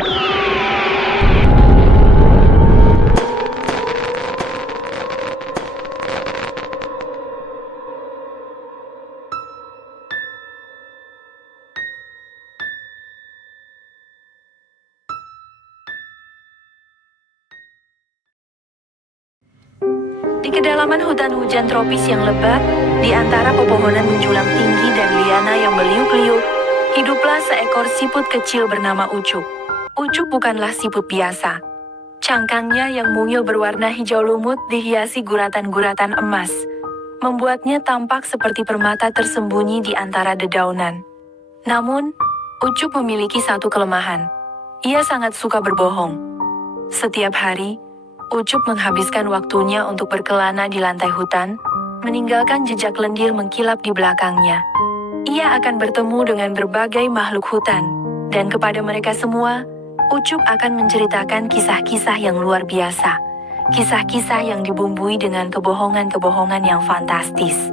Di kedalaman hutan hujan tropis yang lebat, di antara pepohonan menjulang tinggi dan liana yang meliuk-liuk, hiduplah seekor siput kecil bernama Ucup. Ucup bukanlah siput biasa. Cangkangnya yang mungil berwarna hijau lumut dihiasi guratan-guratan emas, membuatnya tampak seperti permata tersembunyi di antara dedaunan. Namun, Ucup memiliki satu kelemahan. Ia sangat suka berbohong. Setiap hari, Ucup menghabiskan waktunya untuk berkelana di lantai hutan, meninggalkan jejak lendir mengkilap di belakangnya. Ia akan bertemu dengan berbagai makhluk hutan, dan kepada mereka semua, Ucup akan menceritakan kisah-kisah yang luar biasa. Kisah-kisah yang dibumbui dengan kebohongan-kebohongan yang fantastis.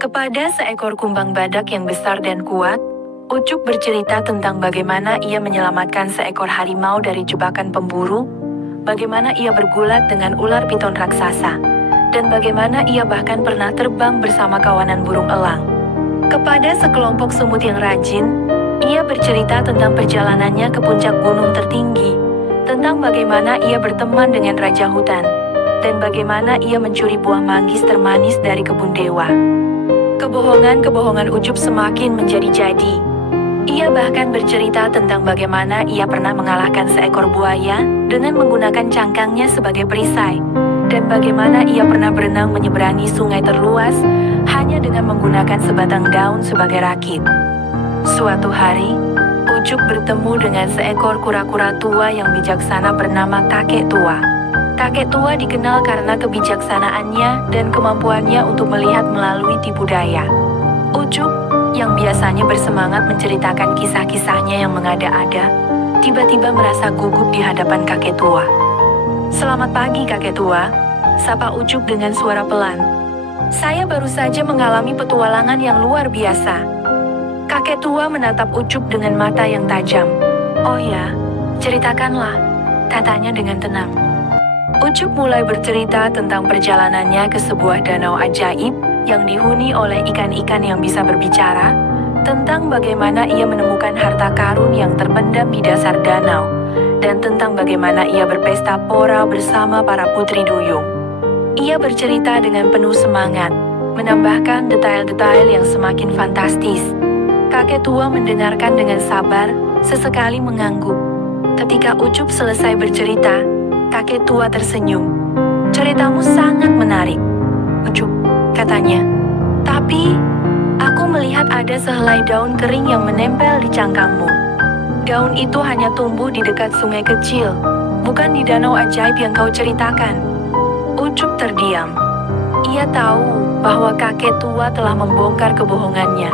Kepada seekor kumbang badak yang besar dan kuat, Ucup bercerita tentang bagaimana ia menyelamatkan seekor harimau dari jebakan pemburu, bagaimana ia bergulat dengan ular piton raksasa, dan bagaimana ia bahkan pernah terbang bersama kawanan burung elang. Kepada sekelompok semut yang rajin, ia bercerita tentang perjalanannya ke puncak gunung tertinggi, tentang bagaimana ia berteman dengan Raja Hutan, dan bagaimana ia mencuri buah manggis termanis dari kebun dewa. Kebohongan-kebohongan Ucup semakin menjadi-jadi. Ia bahkan bercerita tentang bagaimana ia pernah mengalahkan seekor buaya dengan menggunakan cangkangnya sebagai perisai, dan bagaimana ia pernah berenang menyeberangi sungai terluas hanya dengan menggunakan sebatang daun sebagai rakit. Suatu hari, Ucup bertemu dengan seekor kura-kura tua yang bijaksana bernama Kakek Tua. Kakek Tua dikenal karena kebijaksanaannya dan kemampuannya untuk melihat melalui tipu daya. Ucup, yang biasanya bersemangat menceritakan kisah-kisahnya yang mengada-ada, tiba-tiba merasa gugup di hadapan Kakek Tua. "Selamat pagi, Kakek Tua," sapa Ucup dengan suara pelan. "Saya baru saja mengalami petualangan yang luar biasa." Kakek Tua menatap Ucup dengan mata yang tajam. "Oh ya, ceritakanlah," katanya dengan tenang. Ucup mulai bercerita tentang perjalanannya ke sebuah danau ajaib yang dihuni oleh ikan-ikan yang bisa berbicara, tentang bagaimana ia menemukan harta karun yang terpendam di dasar danau, dan tentang bagaimana ia berpesta pora bersama para putri duyung. Ia bercerita dengan penuh semangat, menambahkan detail-detail yang semakin fantastis. Kakek Tua mendengarkan dengan sabar, sesekali mengangguk. Ketika Ucup selesai bercerita, Kakek Tua tersenyum. "Ceritamu sangat menarik, Ucup," katanya. "Tapi, aku melihat ada sehelai daun kering yang menempel di cangkangmu. Daun itu hanya tumbuh di dekat sungai kecil, bukan di danau ajaib yang kau ceritakan." Ucup terdiam. Ia tahu bahwa Kakek Tua telah membongkar kebohongannya.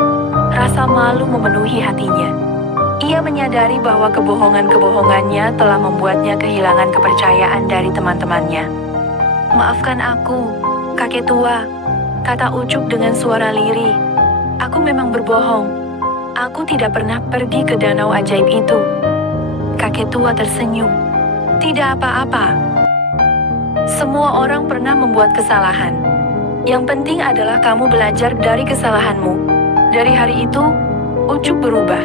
Rasa malu memenuhi hatinya. Ia menyadari bahwa kebohongan-kebohongannya telah membuatnya kehilangan kepercayaan dari teman-temannya. "Maafkan aku, Kakek Tua," kata Ucup dengan suara lirih. "Aku memang berbohong. Aku tidak pernah pergi ke danau ajaib itu." Kakek Tua tersenyum. "Tidak apa-apa. Semua orang pernah membuat kesalahan. Yang penting adalah kamu belajar dari kesalahanmu." Dari hari itu, Ucup berubah.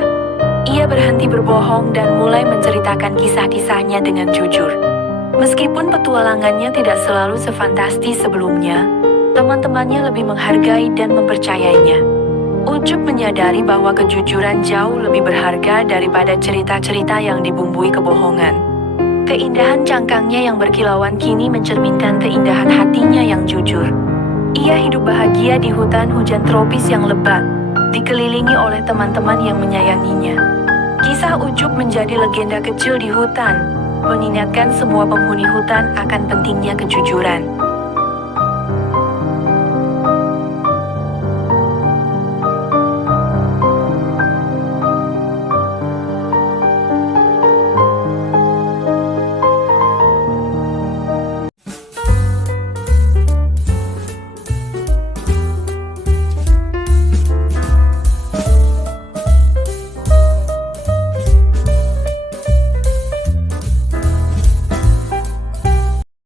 Ia berhenti berbohong dan mulai menceritakan kisah-kisahnya dengan jujur. Meskipun petualangannya tidak selalu sefantastis sebelumnya, teman-temannya lebih menghargai dan mempercayainya. Ucup menyadari bahwa kejujuran jauh lebih berharga daripada cerita-cerita yang dibumbui kebohongan. Keindahan cangkangnya yang berkilauan kini mencerminkan keindahan hatinya yang jujur. Ia hidup bahagia di hutan hujan tropis yang lebat, dikelilingi oleh teman-teman yang menyayanginya. Kisah Ucup menjadi legenda kecil di hutan, mengingatkan semua penghuni hutan akan pentingnya kejujuran.